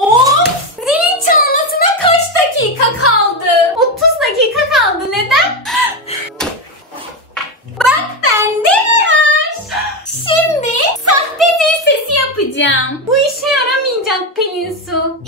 Of! Zilin çalmasına kaç dakika kaldı? 30 dakika kaldı. Neden? Bak bende ne var? Şimdi sahte zil sesi yapacağım. Bu işe yaramayacak Pelin Su.